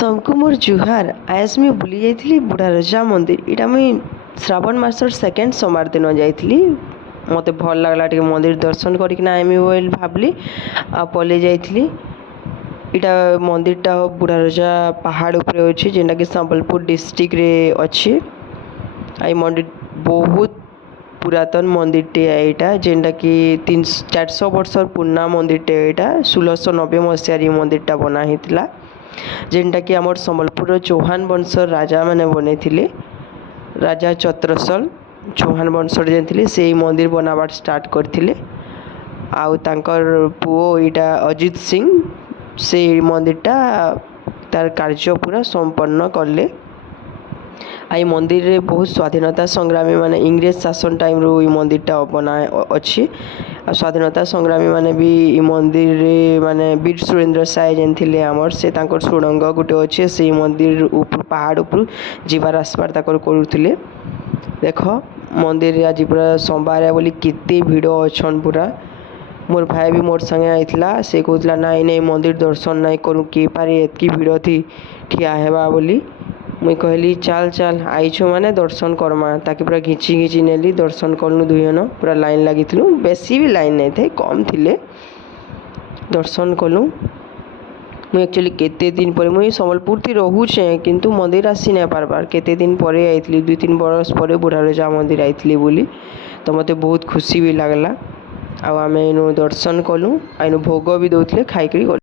सबको मोर जुहार। आज मुई बुली जाइली बुढ़ारजा मंदिर। इटा मुई श्रावण मासर सेकेंड सोमवार दिन जाइली। मते भल लागला टिके मंदिर दर्शन करिकिना आइमी बोली भाबली आ पले जाइली। इटा मंदिरटा बुढ़ारजा पहाड़ उपरे अछि जेनटा कि संबलपुर डिस्ट्रिक्ट रे अछि। आई मंदिर बहुत पुरातन मंदिर टे एटा जेनटा कि 400 वर्षर पुराना मंदिर टे एटा 1690 मसीहार मंदिरटा बना हितला जेनटा कि आमर संबलपुर चौहान वंशर राजा माने बनैथिले। राजा चत्रसल चौहान वंशर जेन थिले से मंदिर बनाबार स्टार्ट करथिले। आउ तांकर पुओ इटा अजित सिंह से मंदिरटा तार कार्य पूरा संपन्न करले। आई मंदिर रे बहुत स्वाधीनता संग्रामी माने इंग्रेज शासन टाइम रो ई मंदिरटा बना अछि। स्वाधीनता संग्रामी माने भी ई मंदिर रे माने वीर सुरेंद्र साय जेन थिले आमर से तांकर सुड़ंग गुटे अच्छे से मंदिर ऊपर पहाड़ ऊपर जीवार आसबार ताकर करुथिले। देख मंदिर रे आज पूरा सोमवार बोली केते भिड़ अछन। पूरा मोर भाई भी मोर संगे आइतला से कहतला नाई नहीं मंदिर दर्शन नहीं करूँ के पारे एतकी भिड़ थी ठिया हेबा बोली। मुई कहली चल चल आइछु माने दर्शन करमा ताकि पूरा घिची घिची नेली दर्शन कलु दुई जन पूरा लाइन लगिथिलु। बेसी भी लाइन नहीं थे कम थिले दर्शन कलु। मुई एक्चुअली केते दिन पर मुई संबलपुर थी रहूछे किंतु मंदिर आसी नहीं पारबार केते दिन परे आइतली 2-3 बरस परे बुढ़ारजा मंदिर आइतली बोली तो मते बहुत खुशी भी लागला। आ आमे इनु दर्शन कलु आइनु भोग भी दउथले खाइकरी।